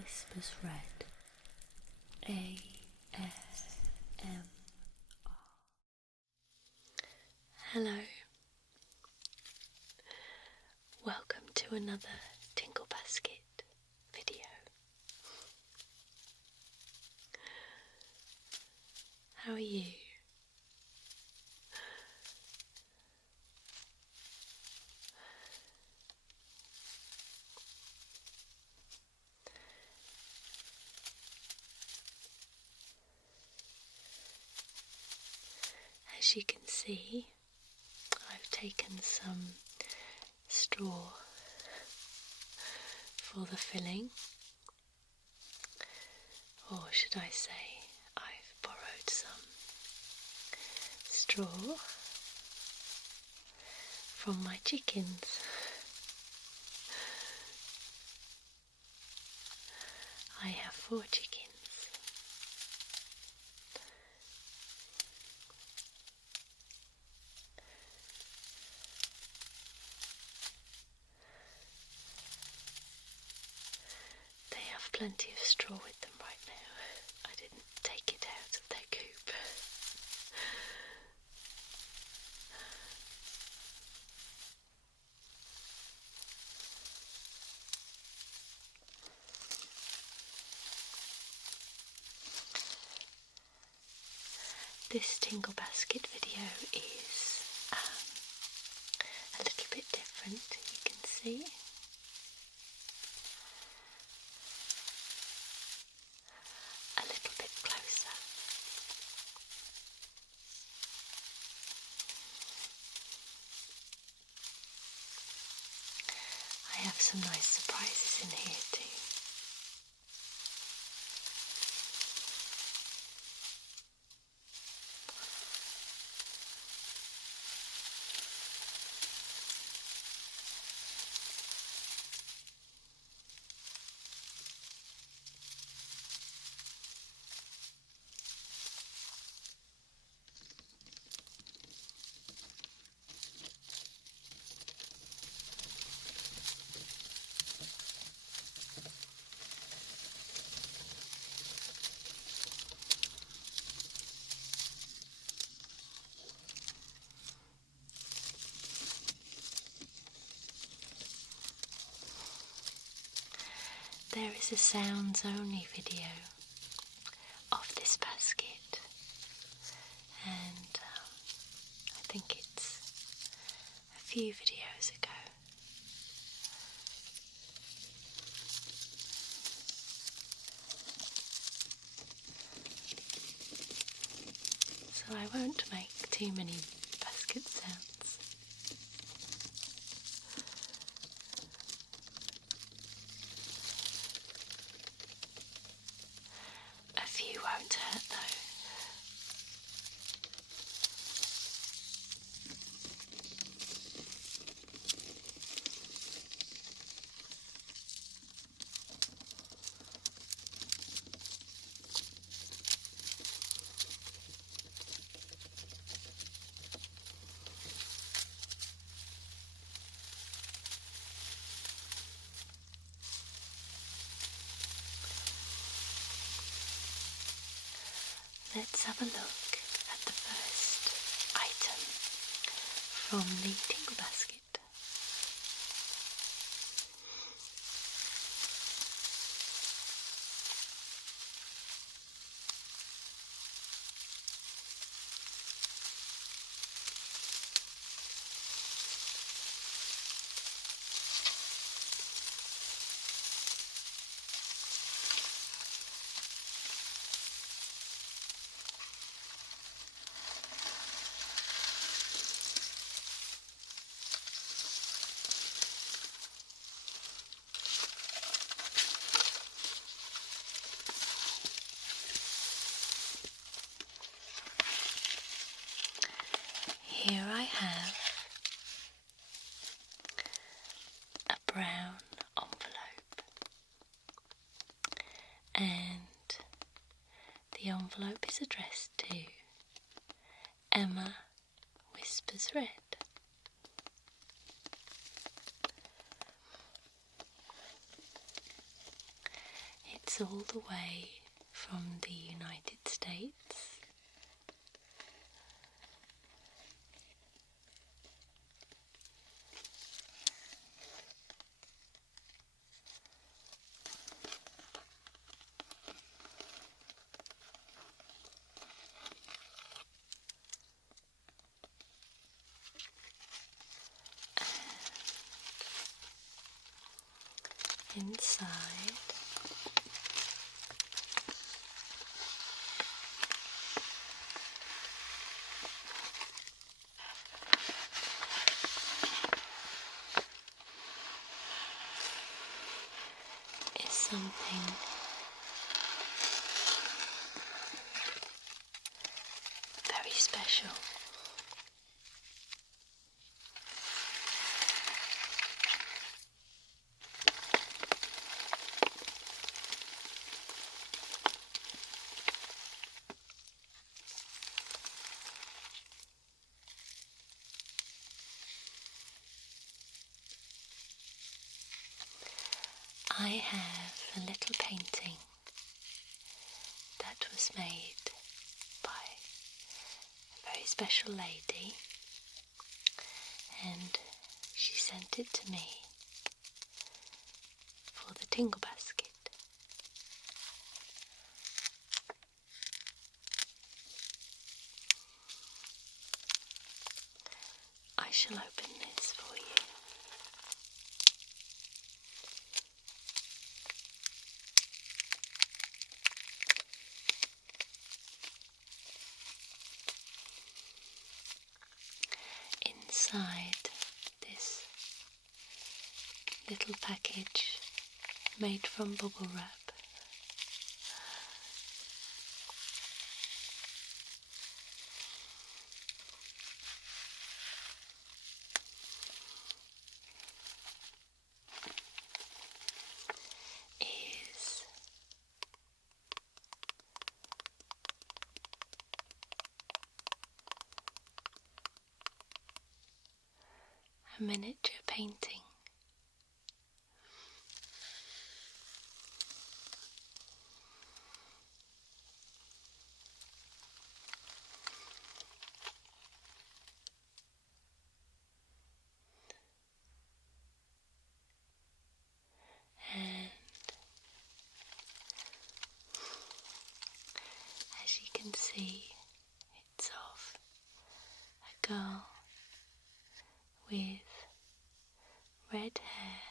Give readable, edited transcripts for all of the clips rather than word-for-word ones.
WhispersRed ASMR. Hello, welcome to another Tingle Basket video. How are you? As you can see, I've taken some straw for the filling, or should I say I've borrowed some straw from my chickens. I have 4 chickens. Plenty of straw with them right now. I didn't take it out of their coop. This Tingle Basket video is a little bit different, you can see. I have some nice surprises in here too. There is a sounds only video of this basket, and I think it's a few videos ago. So I won't make too many basket sounds. Won't hurt though. Let's have a look at the first item from the Tingle Basket. Here I have a brown envelope, and the envelope is addressed to Emma WhispersRed. It's all the way from the United States. Inside is something very special. I have a little painting that was made by a very special lady, and she sent it to me for the Tingle basket. I shall open this for you. Inside this little package made from bubble wrap is a miniature painting and as you can see, it's of a girl with red hair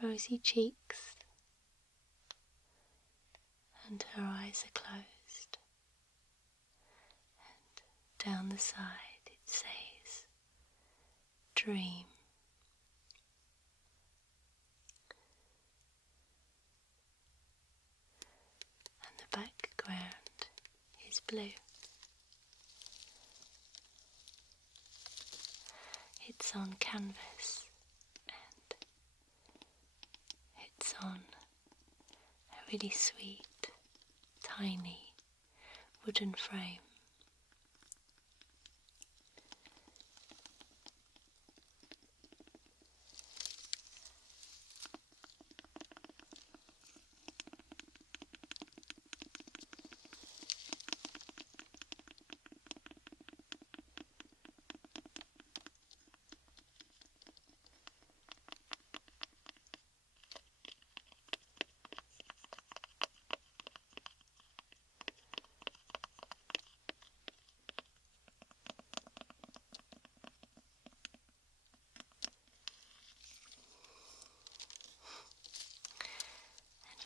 and rosy cheeks, and her eyes are closed, and down the side it says dream. And the background is blue. It's on canvas and it's on a really sweet, tiny wooden frame.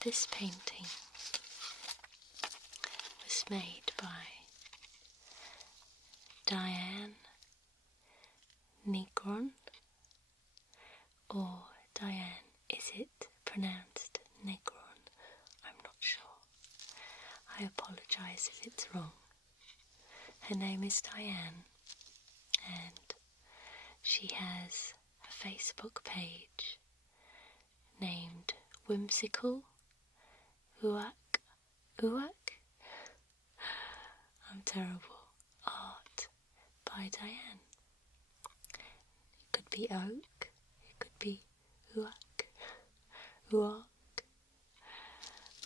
This painting was made by Diane Negron, or Diane, is it pronounced Negron? I'm not sure. I apologise if it's wrong. Her name is Diane, and she has a Facebook page named Whimsical Uak. I'm terrible. Art by Diane. It could be oak, it Uak, Uak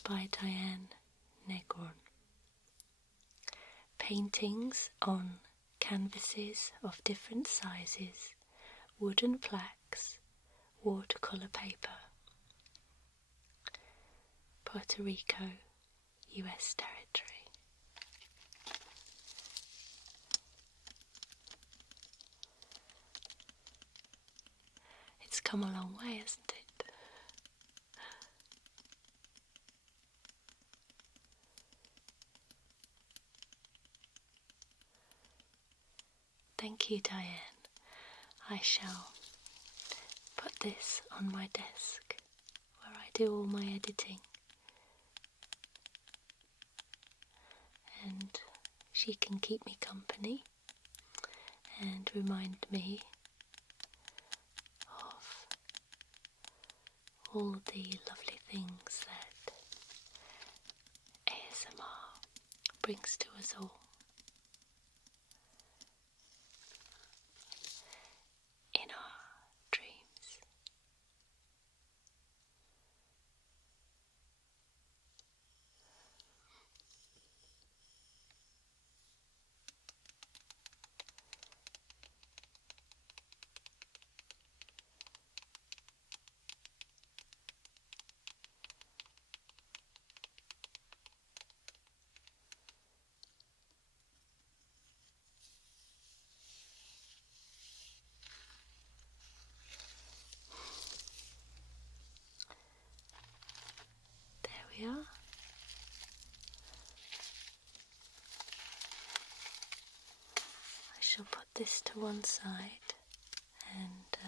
by Diane Negron. Paintings on canvases of different sizes, wooden plaques, watercolour paper. Puerto Rico, US territory. It's come a long way, hasn't it? Thank you, Diane. I shall put this on my desk where I do all my editing. And she can keep me company and remind me of all the lovely things that ASMR brings to us all. In our dreams. There we are. I shall put this to one side and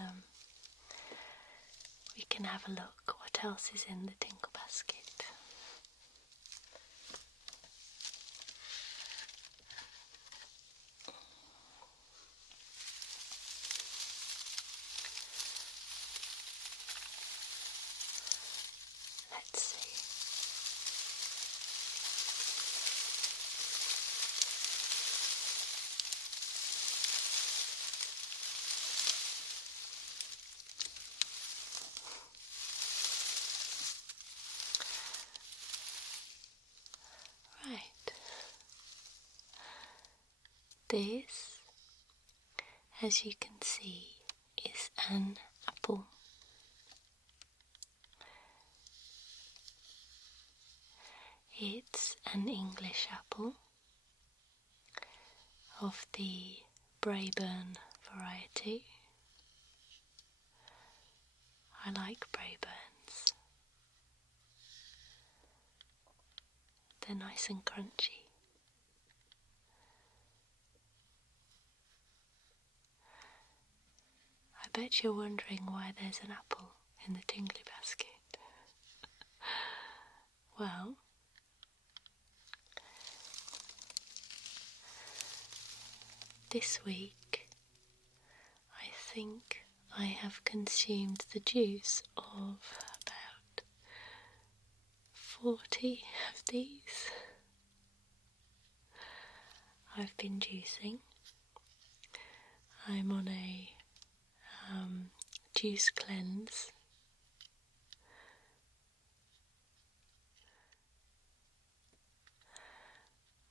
we can have a look what else is in the Tingle basket. Let's see. Right. This, as you can see, is an apple. It's an English apple of the Braeburn variety. I like Braeburns. They're nice and crunchy. I bet you're wondering why there's an apple in the Tingly basket. Well, this week I think I have consumed the juice of about 40 of these. I've been juicing. I'm on a juice cleanse.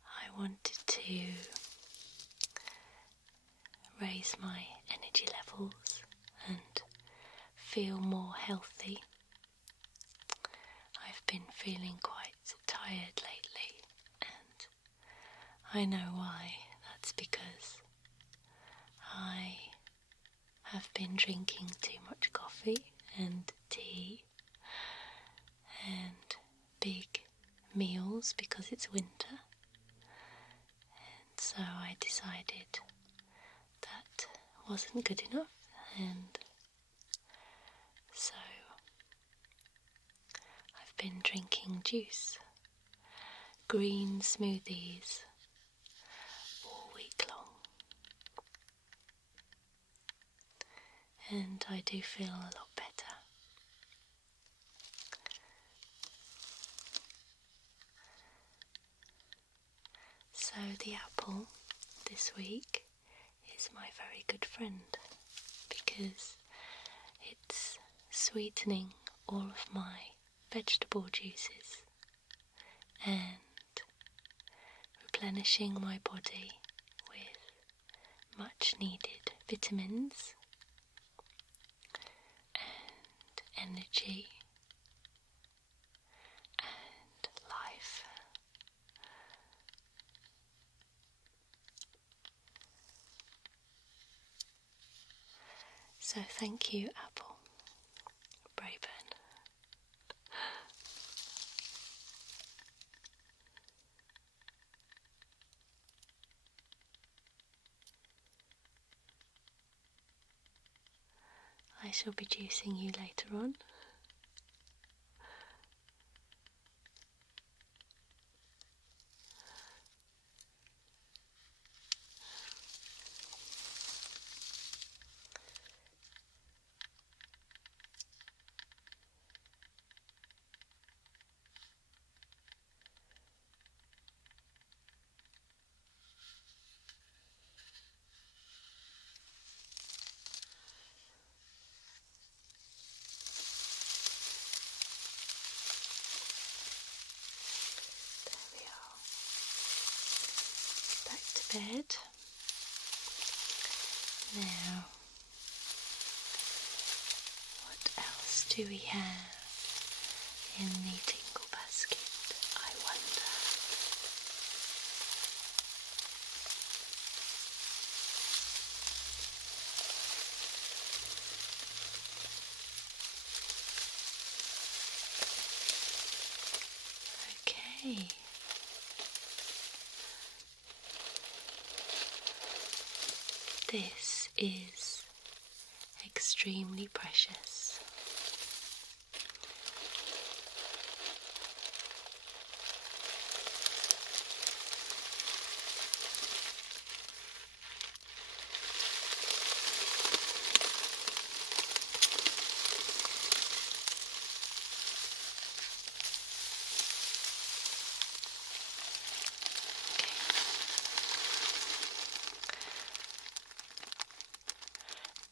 I wanted to raise my energy levels and feel more healthy. I've been feeling quite tired lately, and I know why. That's because I have been drinking too much coffee and tea and big meals because it's winter, and so I decided that wasn't good enough, and so I've been drinking juice, green smoothies all week long. And I do feel a lot better. So the apple this week is my very good friend because it's sweetening all of my vegetable juices and replenishing my body with much needed vitamins and energy and life. So thank you, Apple Braeburn. I shall be juicing you later on. Back to bed. Now, what else do we have in the Tingle basket, I wonder? Okay. This is extremely precious.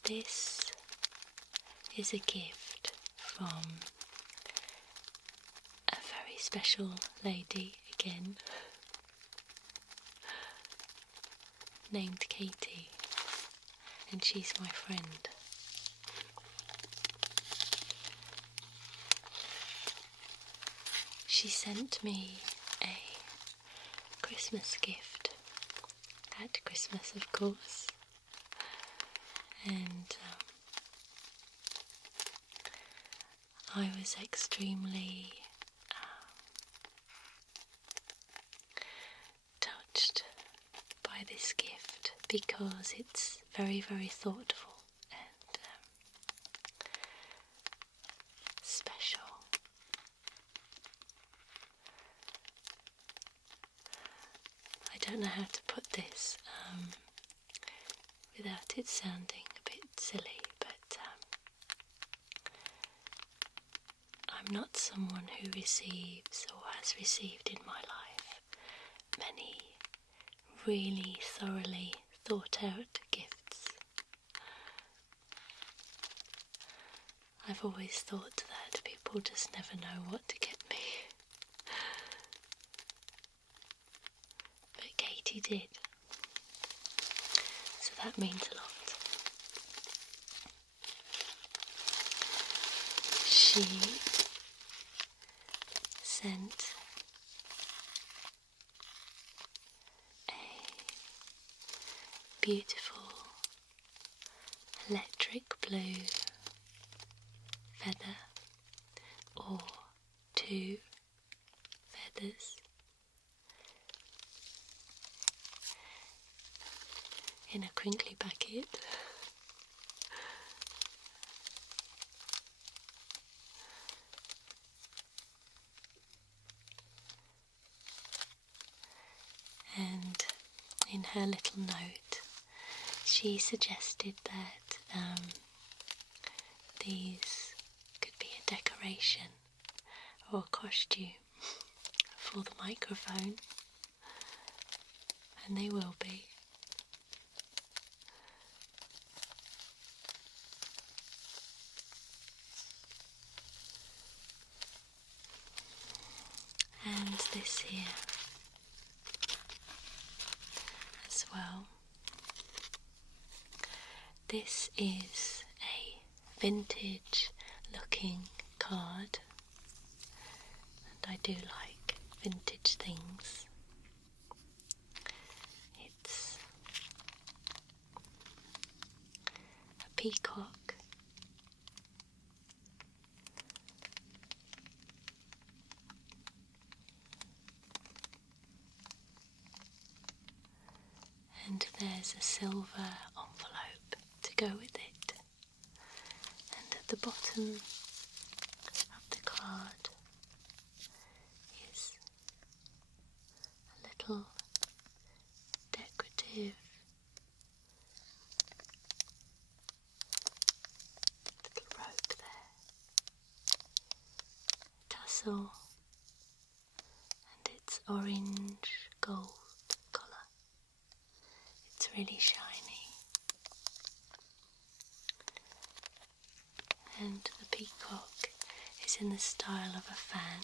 This is a gift from a very special lady again, named Katie, and she's my friend. She sent me a Christmas gift, at Christmas of course, and I was extremely touched by this gift because it's very, very thoughtful and special. I don't know how to put this without it sounding a bit silly, but I'm not someone who receives or has received in my life many really thoroughly thought out gifts. I've always thought that people just never know what to get me. But Katie did. So that means a lot. She sent a beautiful electric blue feather, or 2 feathers, in a crinkly packet. And in her little note, she suggested that these could be a decoration or a costume for the microphone, and they will be. this here as well. This is a vintage looking card, and I do like vintage things. It's a peacock, and there's a silver envelope to go with it, and at the bottom of the card is a little decorative little rope there, tassel, and it's orange gold colour. It's really shiny, and the peacock is in the style of a fan,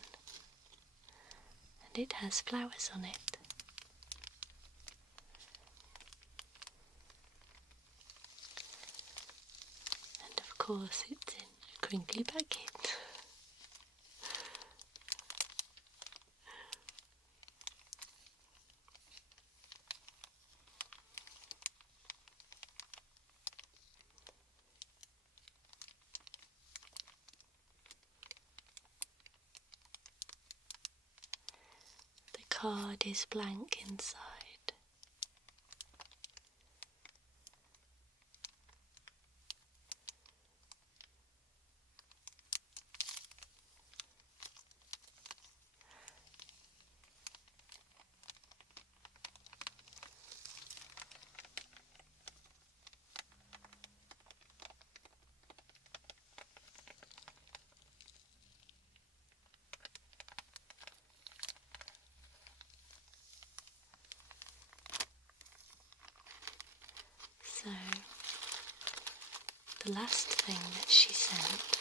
and it has flowers on it. And of course it's in a crinkly packet. The card is blank inside. So, the last thing that she sent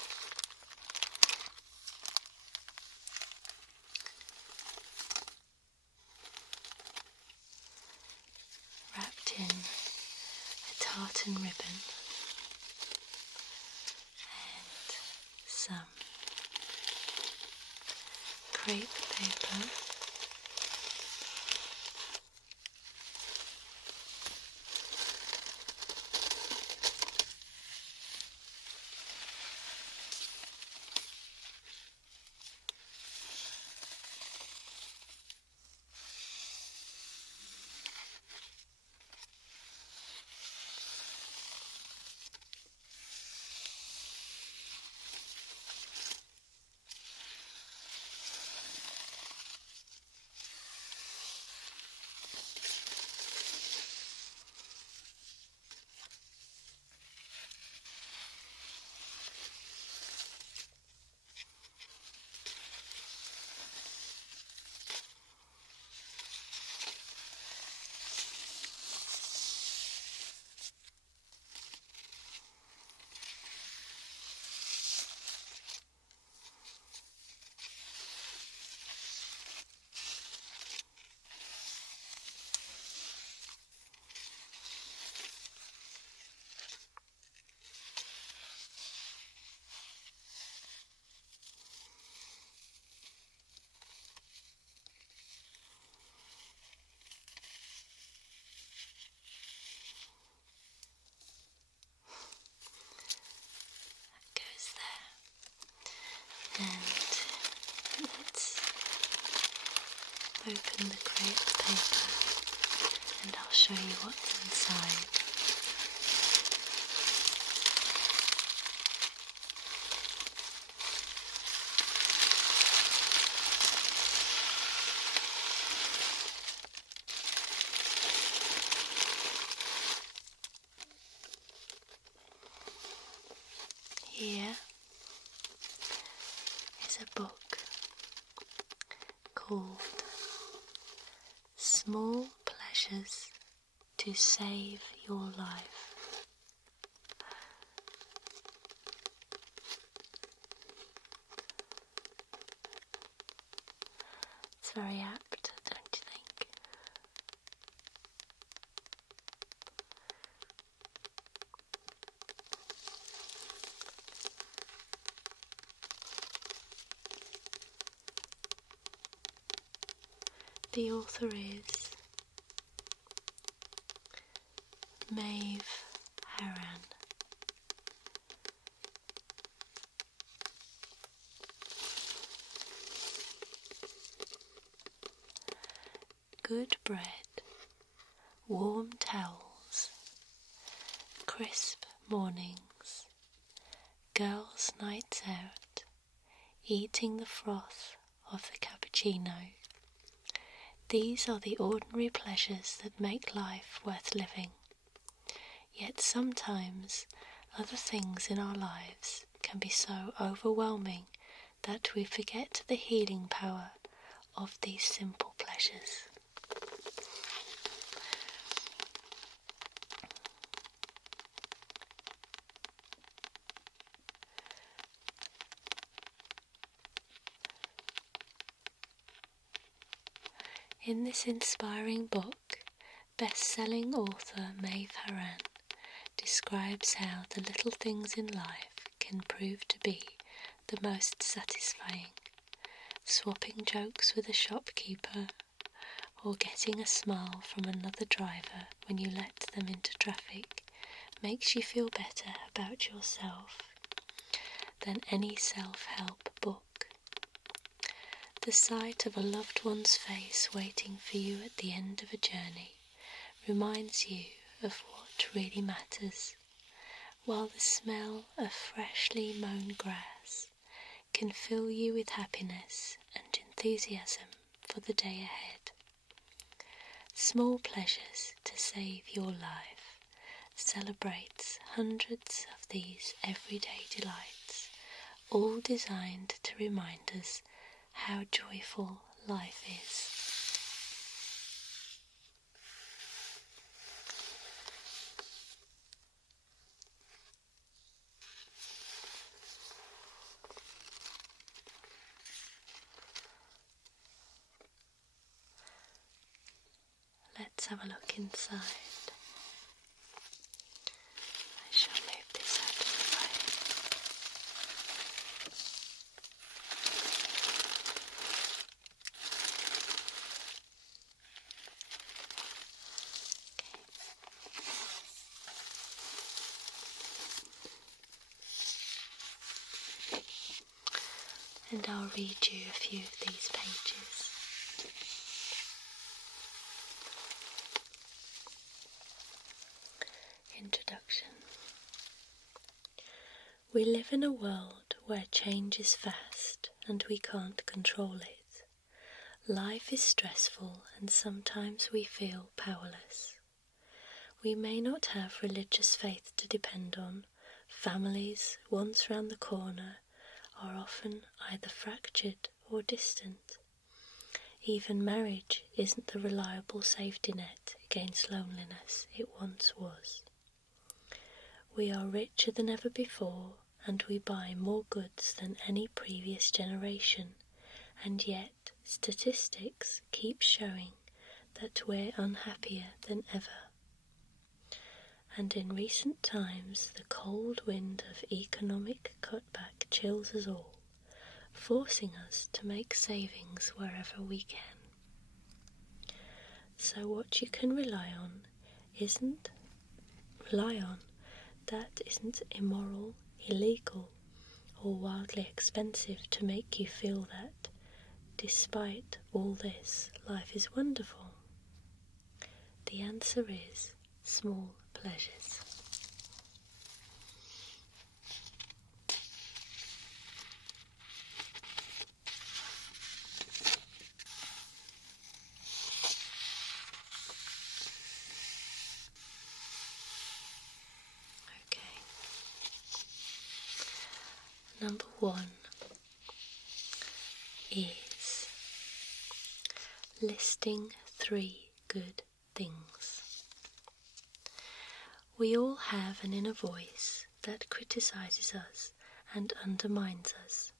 wrapped in a tartan ribbon and some crepe paper. And let's open the crepe paper and I'll show you what's inside. Here is a book called Small Pleasures to Save Your Life. It's very apt, don't you think? The author is Maeve Haran. Good bread, warm towels, crisp mornings, girls' nights out, eating the froth of the cappuccino. These are the ordinary pleasures that make life worth living. Yet sometimes other things in our lives can be so overwhelming that we forget the healing power of these simple pleasures. In this inspiring book, best-selling author Maeve Haran describes how the little things in life can prove to be the most satisfying. Swapping jokes with a shopkeeper, or getting a smile from another driver when you let them into traffic, makes you feel better about yourself than any self-help book. The sight of a loved one's face waiting for you at the end of a journey reminds you of what really matters, while the smell of freshly mown grass can fill you with happiness and enthusiasm for the day ahead. Small Pleasures to Save Your Life celebrates hundreds of these everyday delights, all designed to remind us how joyful life is. Let's have a look inside. I shall move this out of the way. And I'll read you a few of these pages. Introduction. We live in a world where change is fast and we can't control it. Life is stressful and sometimes we feel powerless. We may not have religious faith to depend on. Families, once round the corner, are often either fractured or distant. Even marriage isn't the reliable safety net against loneliness it once was. We are richer than ever before, and we buy more goods than any previous generation, and yet statistics keep showing that we're unhappier than ever. And in recent times, the cold wind of economic cutback chills us all, forcing us to make savings wherever we can. So what you can rely on that isn't immoral, illegal, or wildly expensive to make you feel that, despite all this, life is wonderful. The answer is small pleasures. Number 1 is listing 3 good things. We all have an inner voice that criticizes us and undermines us.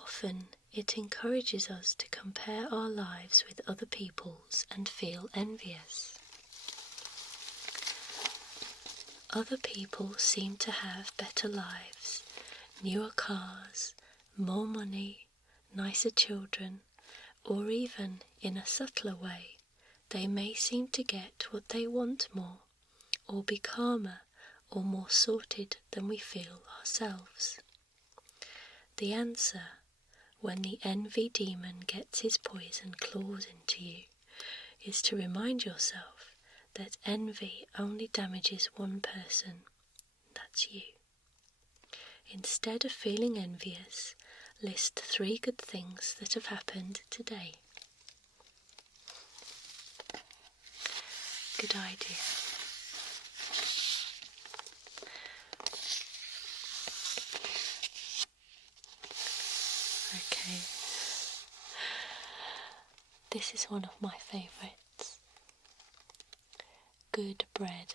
Often it encourages us to compare our lives with other people's and feel envious. Other people seem to have better lives, newer cars, more money, nicer children, or even, in a subtler way, they may seem to get what they want more, or be calmer or more sorted than we feel ourselves. The answer, when the envy demon gets his poison claws into you, is to remind yourself that envy only damages one person, that's you. Instead of feeling envious, list 3 good things that have happened today. Good idea. Okay. This is one of my favourites. Good bread.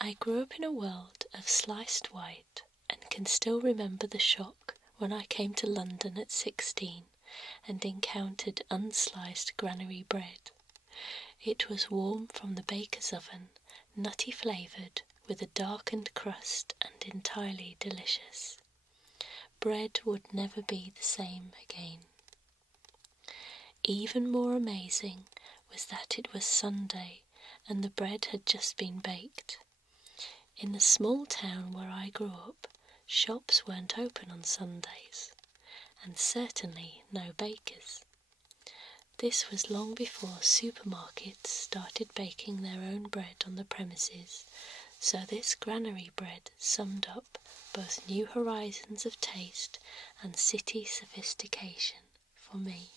I grew up in a world of sliced white and can still remember the shock when I came to London at 16 and encountered unsliced granary bread. It was warm from the baker's oven, nutty flavoured, with a darkened crust and entirely delicious. Bread would never be the same again. Even more amazing was that it was Sunday and the bread had just been baked. In the small town where I grew up, shops weren't open on Sundays, and certainly no bakers. This was long before supermarkets started baking their own bread on the premises, so this granary bread summed up both new horizons of taste and city sophistication for me.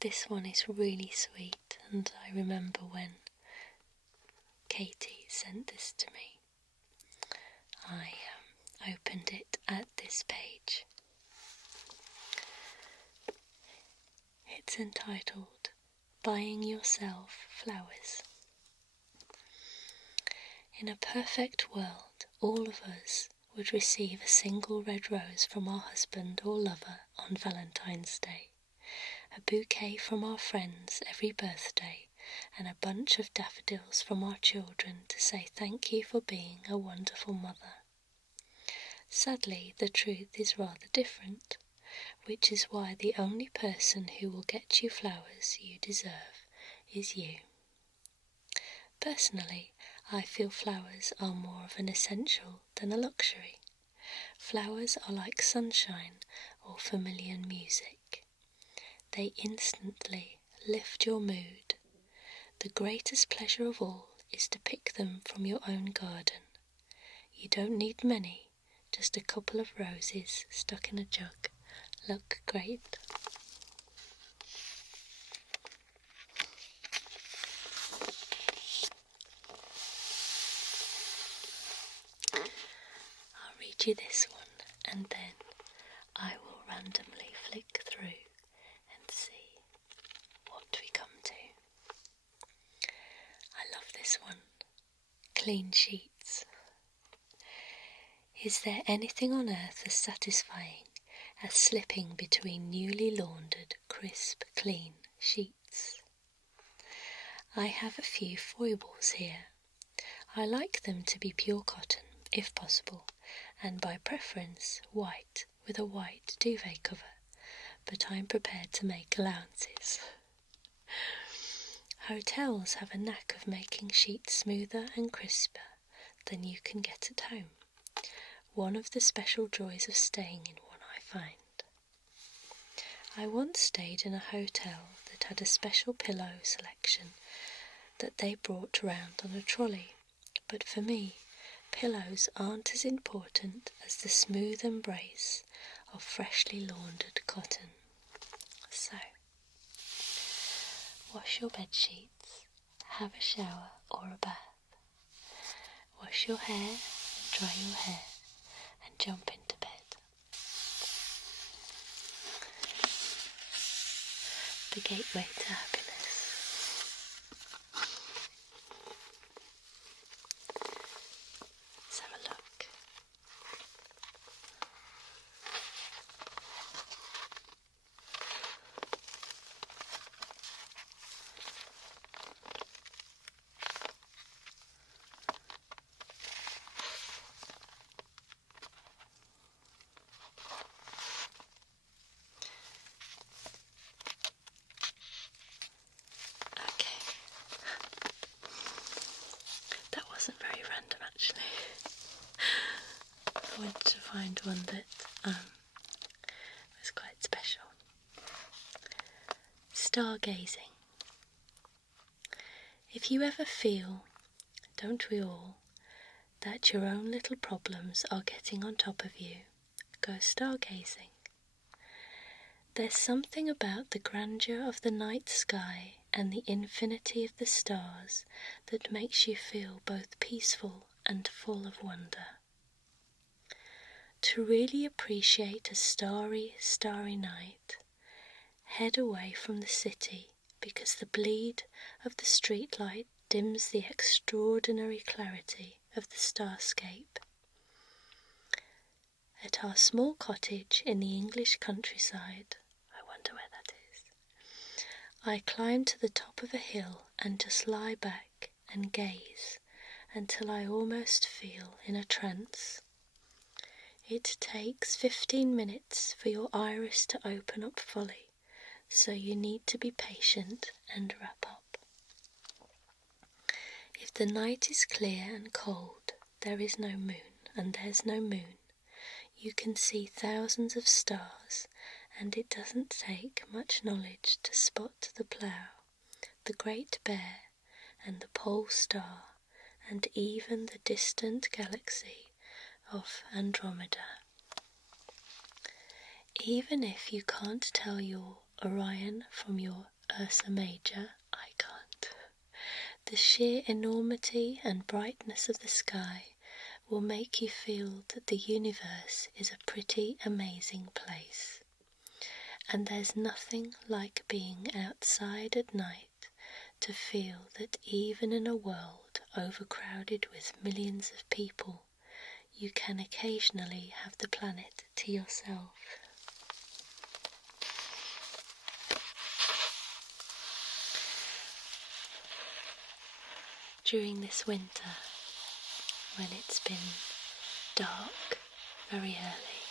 This one is really sweet, and I remember when Katie sent this to me. I opened it at this page. It's entitled Buying Yourself Flowers. In a perfect world, all of us would receive a single red rose from our husband or lover on Valentine's Day, a bouquet from our friends every birthday, and a bunch of daffodils from our children to say thank you for being a wonderful mother. Sadly, the truth is rather different, which is why the only person who will get you flowers you deserve is you. Personally, I feel flowers are more of an essential than a luxury. Flowers are like sunshine or familiar music. They instantly lift your mood. The greatest pleasure of all is to pick them from your own garden. You don't need many, just a couple of roses stuck in a jug. Look great. I'll read you this one and then I will randomly flick through and see what we come to. I love this one. Clean sheets. Is there anything on earth as satisfying as slipping between newly laundered, crisp, clean sheets? I have a few foibles here. I like them to be pure cotton, if possible, and by preference white with a white duvet cover, but I'm prepared to make allowances. Hotels have a knack of making sheets smoother and crisper than you can get at home. One of the special joys of staying in one, I find. I once stayed in a hotel that had a special pillow selection that they brought round on a trolley, but for me, pillows aren't as important as the smooth embrace of freshly laundered cotton. So, wash your bed sheets, have a shower or a bath. Wash your hair and dry your hair and jump into bed. The gateway to happiness. find one that was quite special. Stargazing. If you ever feel, don't we all, that your own little problems are getting on top of you, go stargazing. There's something about the grandeur of the night sky and the infinity of the stars that makes you feel both peaceful and full of wonder. To really appreciate a starry, starry night, head away from the city because the bleed of the streetlight dims the extraordinary clarity of the starscape. At our small cottage in the English countryside, I wonder where that is, I climb to the top of a hill and just lie back and gaze until I almost feel in a trance. It takes 15 minutes for your iris to open up fully, so you need to be patient and wrap up. If the night is clear and cold, there is no moon, and there's no moon. You can see thousands of stars, and it doesn't take much knowledge to spot the Plough, the Great Bear, and the Pole Star, and even the distant galaxy of Andromeda. Even if you can't tell your Orion from your Ursa Major, I can't. The sheer enormity and brightness of the sky will make you feel that the universe is a pretty amazing place. And there's nothing like being outside at night to feel that even in a world overcrowded with millions of people, you can occasionally have the planet to yourself. During this winter, when it's been dark very early,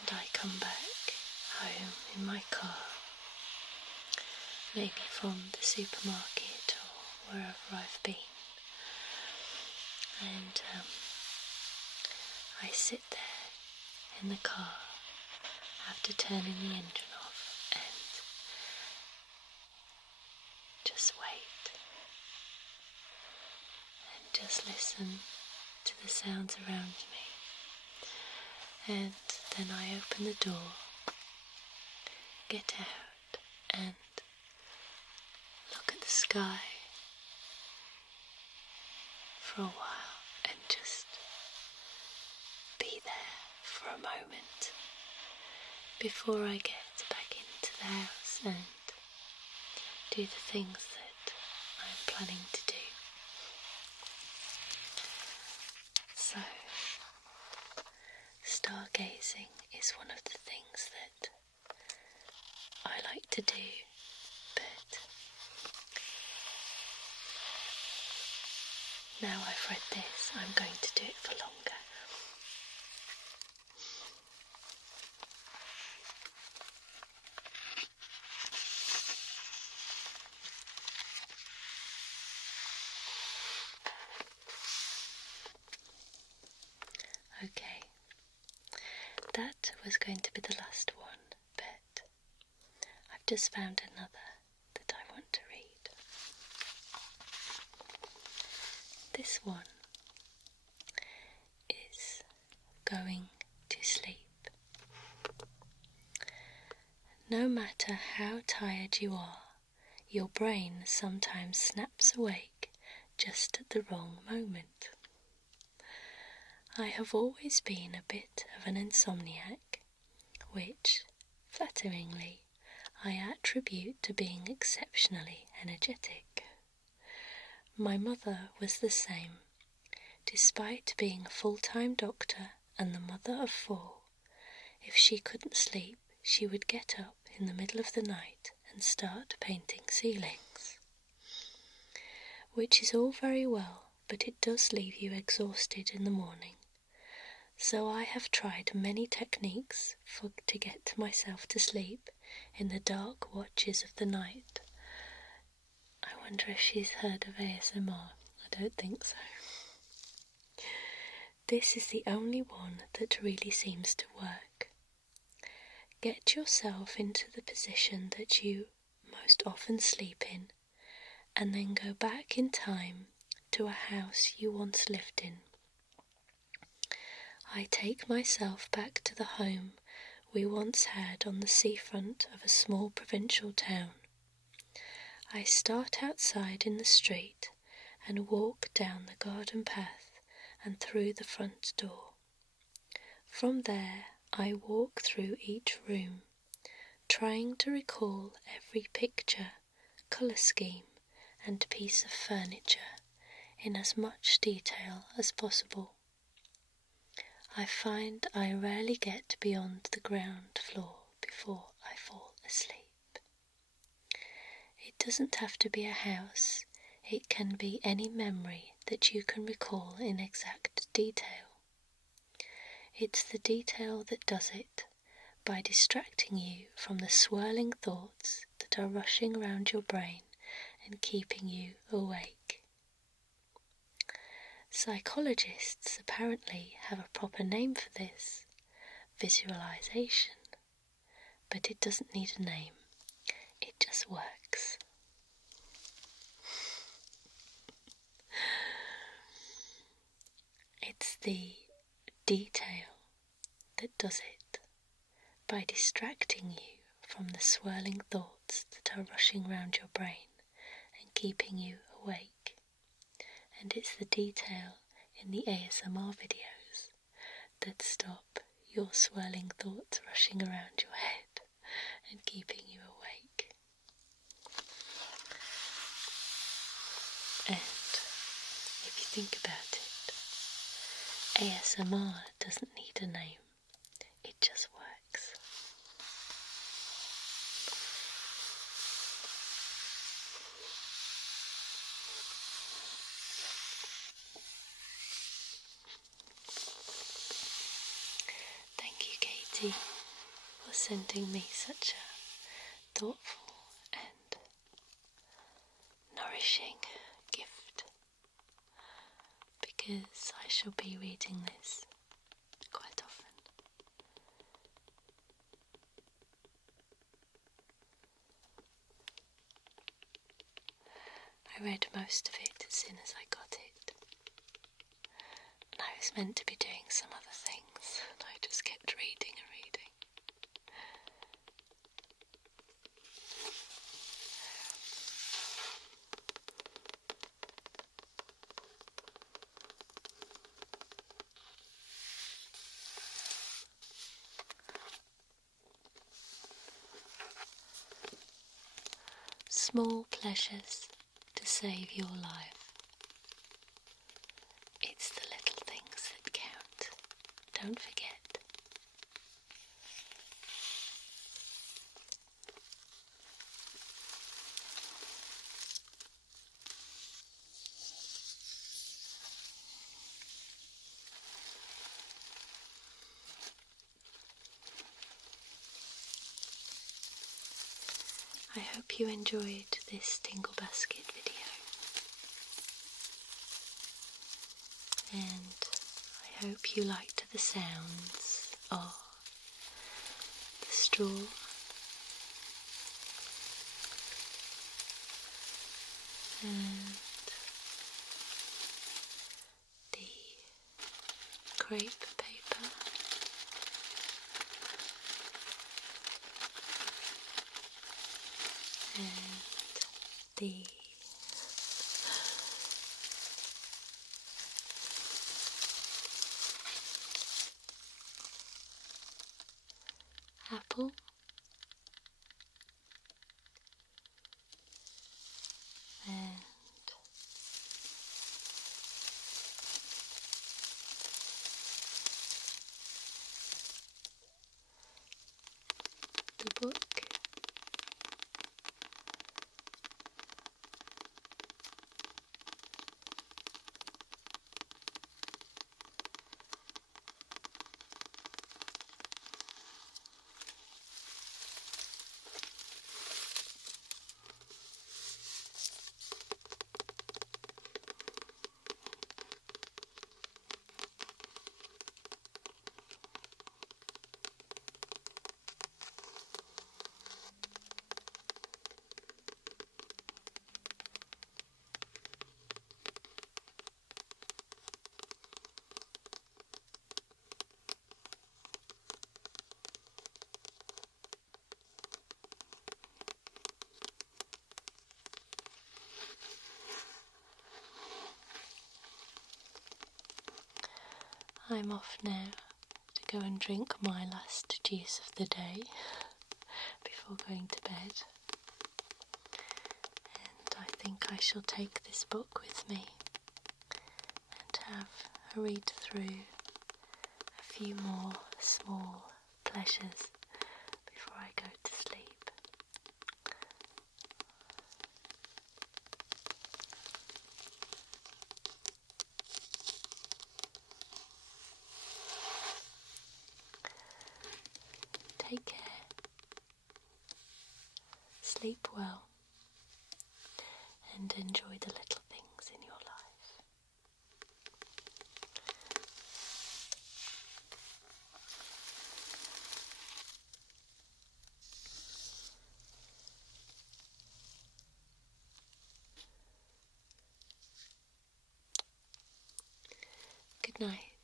and I come back home in my car, maybe from the supermarket or wherever I've been, and I sit there in the car after turning the engine off and just wait and just listen to the sounds around me. And then I open the door, get out and look at the sky for a while and just be there for a moment before I get back into the house and do the things that I'm planning to do. So, stargazing is one of the things that I like to do, but now I've read this, I'm going to do it for longer. Okay, that was going to be the last one, but I've just found another that I want to read. This one is Going to Sleep. No matter how tired you are, your brain sometimes snaps awake just at the wrong moment. I have always been a bit of an insomniac, which, flatteringly, I attribute to being exceptionally energetic. My mother was the same. Despite being a full-time doctor and the mother of 4, if she couldn't sleep, she would get up in the middle of the night and start painting ceilings. Which is all very well, but it does leave you exhausted in the morning. So I have tried many techniques to get myself to sleep in the dark watches of the night. I wonder if she's heard of ASMR. I don't think so. this is the only one that really seems to work. Get yourself into the position that you most often sleep in, and then go back in time to a house you once lived in. I take myself back to the home we once had on the seafront of a small provincial town. I start outside in the street and walk down the garden path and through the front door. From there I walk through each room, trying to recall every picture, colour scheme and piece of furniture in as much detail as possible. I find I rarely get beyond the ground floor before I fall asleep. It doesn't have to be a house, it can be any memory that you can recall in exact detail. It's the detail that does it, by distracting you from the swirling thoughts that are rushing around your brain and keeping you awake. Psychologists apparently have a proper name for this, visualization, but it doesn't need a name, it just works. It's the detail that does it, by distracting you from the swirling thoughts that are rushing around your brain and keeping you awake. And it's the detail in the ASMR videos that stop your swirling thoughts rushing around your head and keeping you awake. And if you think about it, ASMR doesn't need a name, it just works. Thank you, Katie, for sending me such a thoughtful and nourishing gift, because I shall be reading this quite often. I read most of it as soon as I got it, and I was meant to be doing some other things, and I just kept reading and reading. Small pleasures to save your life. It's the little things that count. Don't forget. I hope you enjoyed this Tingle Basket video, and I hope you liked the sounds of the straw and the crepe paper and the apple and the book. I'm off now to go and drink my last juice of the day before going to bed. And I think I shall take this book with me and have a read through a few more small pleasures before I go to sleep. Take care, sleep well, and enjoy the little things in your life. Good night.